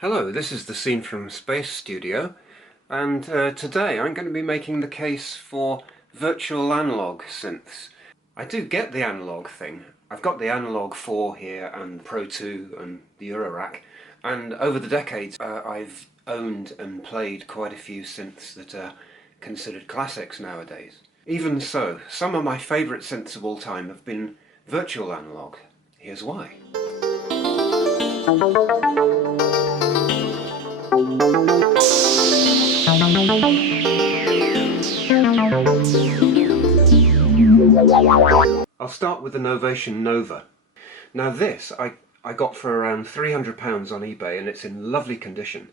Hello, this is the scene from Space Studio, and today I'm going to be making the case for virtual analog synths. I do get the analog thing. I've got the Analog 4 here and Pro 2 and the Eurorack, and over the decades I've owned and played quite a few synths that are considered classics nowadays. Even so, some of my favourite synths of all time have been virtual analog. Here's why. I'll start with the Novation Nova. Now this I got for around £300 on eBay, and it's in lovely condition.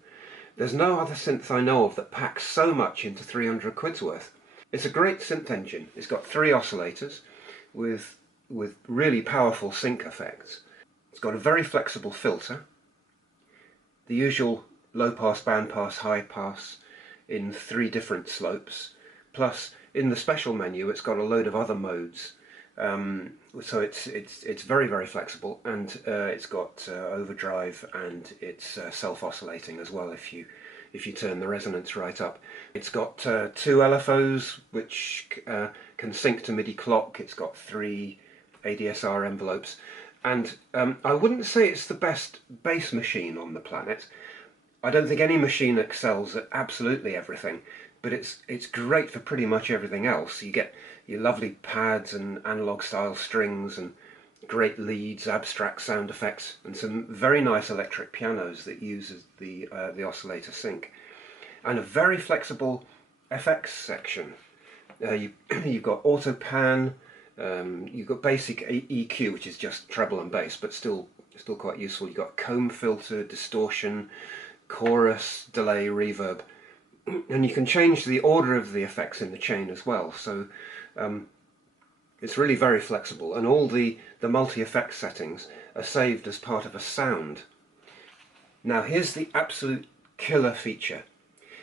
There's no other synth I know of that packs so much into 300 quid's worth. It's a great synth engine. It's got 3 oscillators with really powerful sync effects. It's got a very flexible filter, the usual low pass, band pass, high pass in 3 different slopes, plus in the special menu it's got a load of other modes. So it's very flexible, and it's got overdrive, and it's self-oscillating as well if you turn the resonance right up. It's got 2 LFOs which can sync to MIDI clock. It's got 3 ADSR envelopes, and I wouldn't say it's the best bass machine on the planet. I don't think any machine excels at absolutely everything, but it's great for pretty much everything else. You get your lovely pads and analog style strings and great leads, abstract sound effects, and some very nice electric pianos that uses the oscillator sync, and a very flexible FX section. You've got auto pan, you've got basic EQ, which is just treble and bass, but still quite useful. You've got comb filter, distortion, chorus, delay, reverb, and you can change the order of the effects in the chain as well. So it's really very flexible, and all the multi-effects settings are saved as part of a sound. Now here's the absolute killer feature.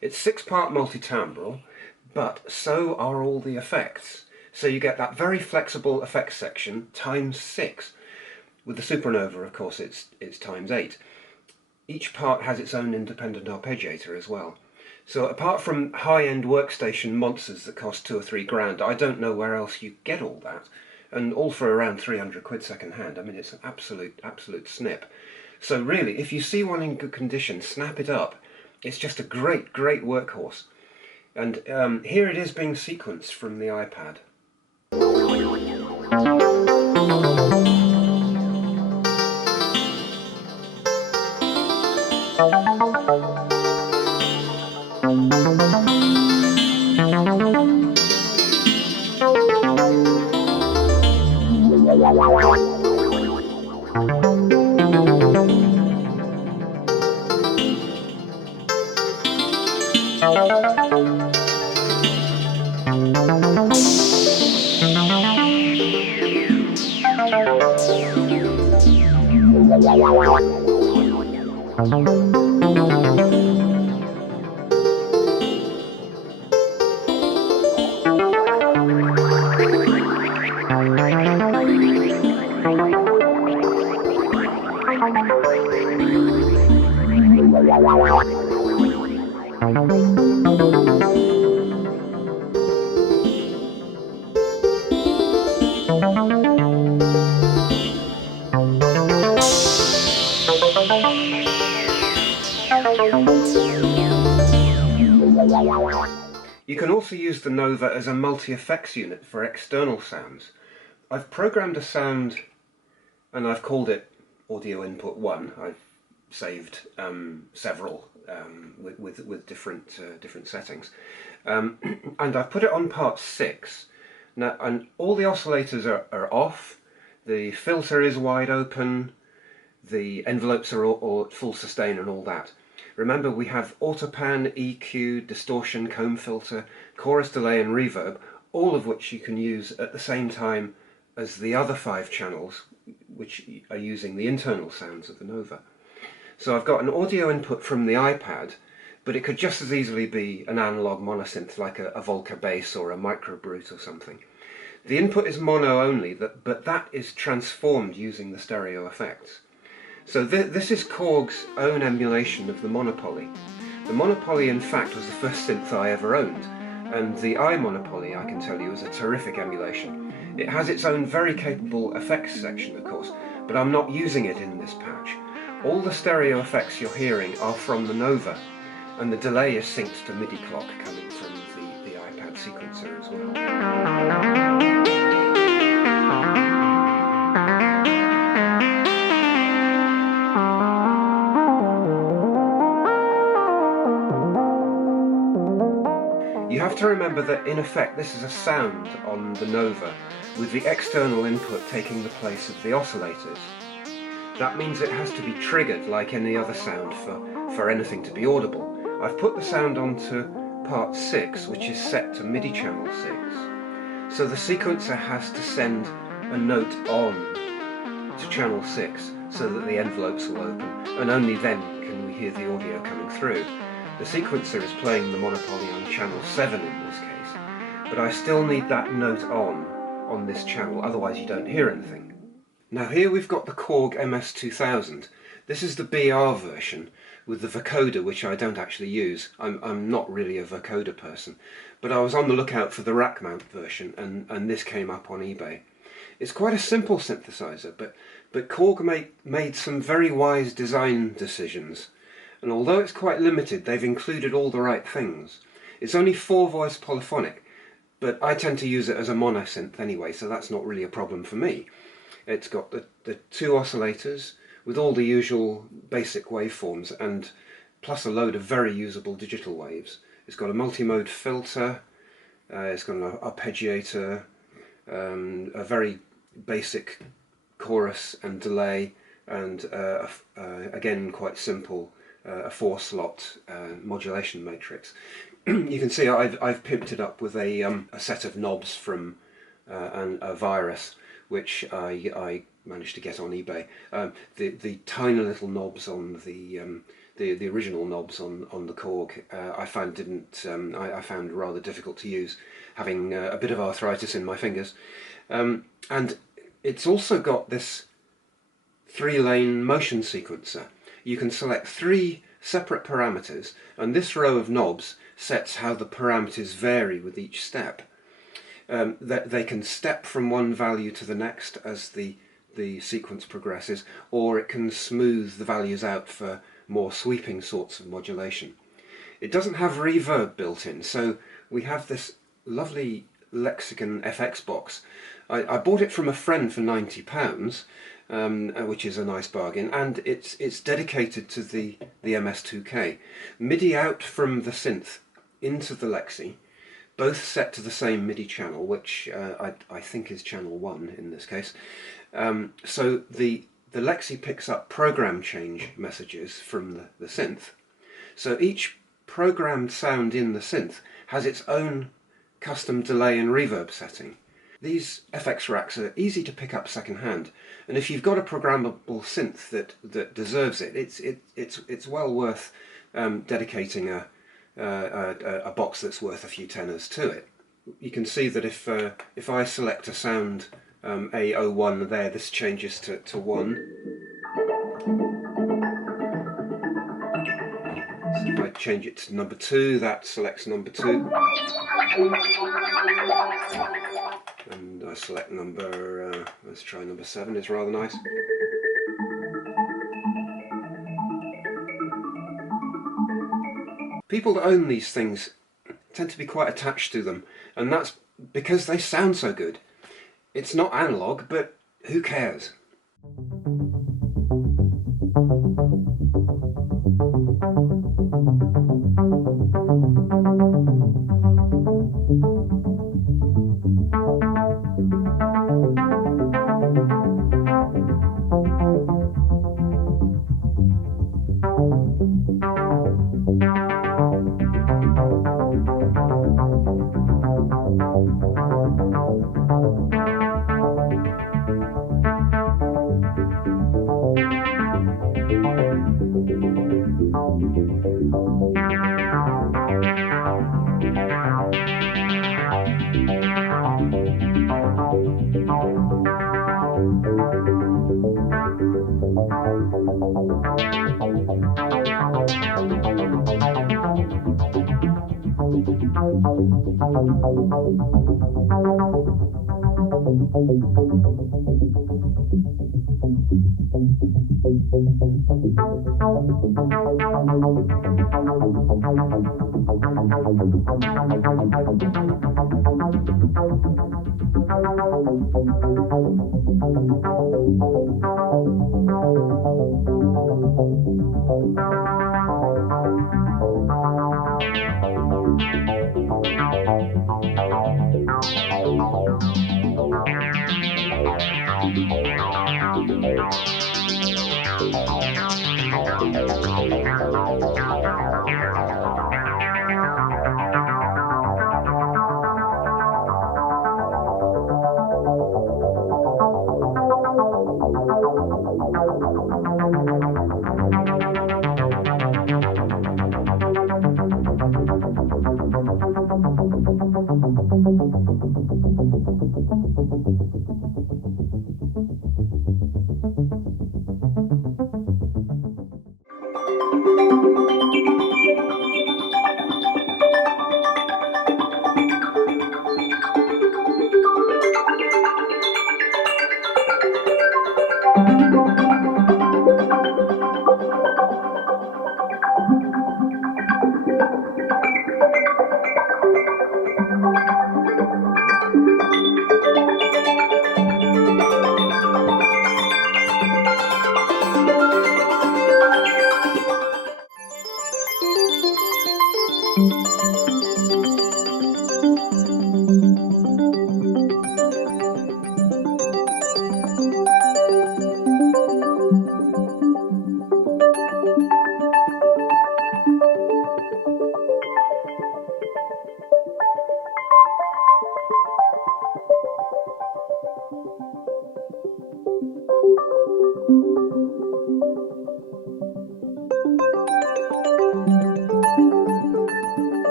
It's 6-part multi-timbral, but so are all the effects. So you get that very flexible effects section times 6. With the Supernova, of course, it's times 8. Each part has its own independent arpeggiator as well. So apart from high-end workstation monsters that cost 2 or 3 grand, I don't know where else you get all that. And all for around 300 quid second hand. I mean, it's an absolute snip. So really, if you see one in good condition, snap it up. It's just a great workhorse. And here it is being sequenced from the iPad. You can also use the Nova as a multi-effects unit for external sounds. I've programmed a sound and I've called it Audio Input 1. I've saved several with different settings, and I've put it on part 6. Now, and all the oscillators are off, the filter is wide open, the envelopes are all at full sustain and all that. Remember, we have autopan, EQ, distortion, comb filter, chorus delay and reverb, all of which you can use at the same time as the other 5 channels, which are using the internal sounds of the Nova. So I've got an audio input from the iPad, but it could just as easily be an analog monosynth like a Volca bass or a Micro Brute or something. The input is mono only, but that is transformed using the stereo effects. So this is Korg's own emulation of the Monopoly. The Monopoly, in fact, was the first synth I ever owned, and the iMonopoly, I can tell you, is a terrific emulation. It has its own very capable effects section, of course, but I'm not using it in this patch. All the stereo effects you're hearing are from the Nova, and the delay is synced to MIDI clock coming from the iPad sequencer as well. You have to remember that in effect this is a sound on the Nova, with the external input taking the place of the oscillators. That means it has to be triggered like any other sound for anything to be audible. I've put the sound onto part 6, which is set to MIDI channel 6. So the sequencer has to send a note on to channel 6 so that the envelopes will open, and only then can we hear the audio coming through. The sequencer is playing the Monopoly on channel 7 in this case, but I still need that note on this channel, otherwise you don't hear anything. Now here we've got the Korg MS2000. This is the BR version with the vocoder, which I don't actually use. I'm not really a vocoder person, but I was on the lookout for the rack mount version, and this came up on eBay. It's quite a simple synthesizer, but Korg made some very wise design decisions. And although it's quite limited, they've included all the right things. It's only 4-voice polyphonic, but I tend to use it as a monosynth anyway, so that's not really a problem for me. It's got the 2 oscillators with all the usual basic waveforms, and plus a load of very usable digital waves. It's got a multi-mode filter, it's got an arpeggiator, a very basic chorus and delay, and again quite simple, a 4-slot modulation matrix. You can see I've pimped it up with a set of knobs from a Virus, which I managed to get on eBay. The tiny little knobs on the original knobs on the Korg I found rather difficult to use, having a bit of arthritis in my fingers. And it's also got this 3-lane motion sequencer. You can select 3 separate parameters, and this row of knobs sets how the parameters vary with each step. That they can step from one value to the next as the sequence progresses, or it can smooth the values out for more sweeping sorts of modulation. It doesn't have reverb built in, so we have this lovely Lexicon FX box. I bought it from a friend for £90, which is a nice bargain, and it's dedicated to the MS2K. MIDI out from the synth into the Lexi, both set to the same MIDI channel, which I think is channel 1 in this case. So the Lexi picks up program change messages from the synth. So each programmed sound in the synth has its own custom delay and reverb setting. These FX racks are easy to pick up second-hand, and if you've got a programmable synth that deserves it, it's well worth dedicating a box that's worth a few tenors to it. You can see that if I select a sound A01 there, this changes to 1. So if I change it to number 2, that selects number 2. And I select number, let's try number 7, it's rather nice. People that own these things tend to be quite attached to them, and that's because they sound so good. It's not analog, but who cares?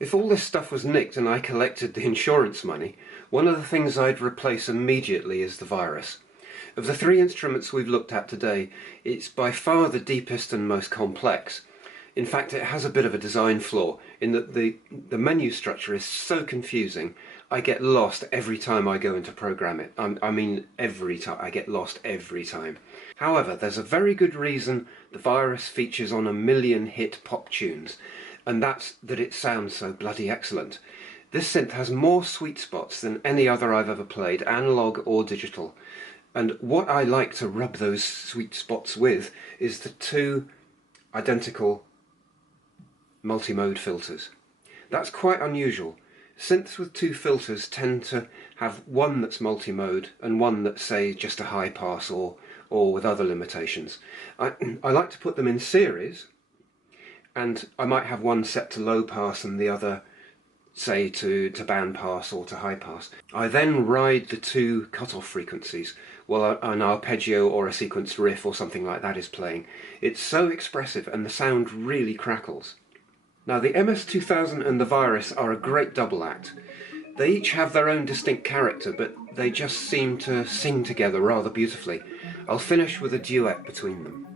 If all this stuff was nicked and I collected the insurance money, one of the things I'd replace immediately is the virus. Of the three instruments we've looked at today, it's by far the deepest and most complex. In fact, it has a bit of a design flaw in that the menu structure is so confusing, I get lost every time I go in to program it. I mean every time, I get lost every time. However, there's a very good reason the virus features on a million hit pop tunes, and that's that it sounds so bloody excellent. This synth has more sweet spots than any other I've ever played, analog or digital. And what I like to rub those sweet spots with is the two identical multi-mode filters. That's quite unusual. Synths with two filters tend to have one that's multi-mode and one that's, say, just a high pass or with other limitations. I like to put them in series, and I might have one set to low pass and the other, say, to band pass or to high pass. I then ride the two cutoff frequencies while an arpeggio or a sequenced riff or something like that is playing. It's so expressive and the sound really crackles. Now, the MS-2000 and the Virus are a great double act. They each have their own distinct character, but they just seem to sing together rather beautifully. I'll finish with a duet between them.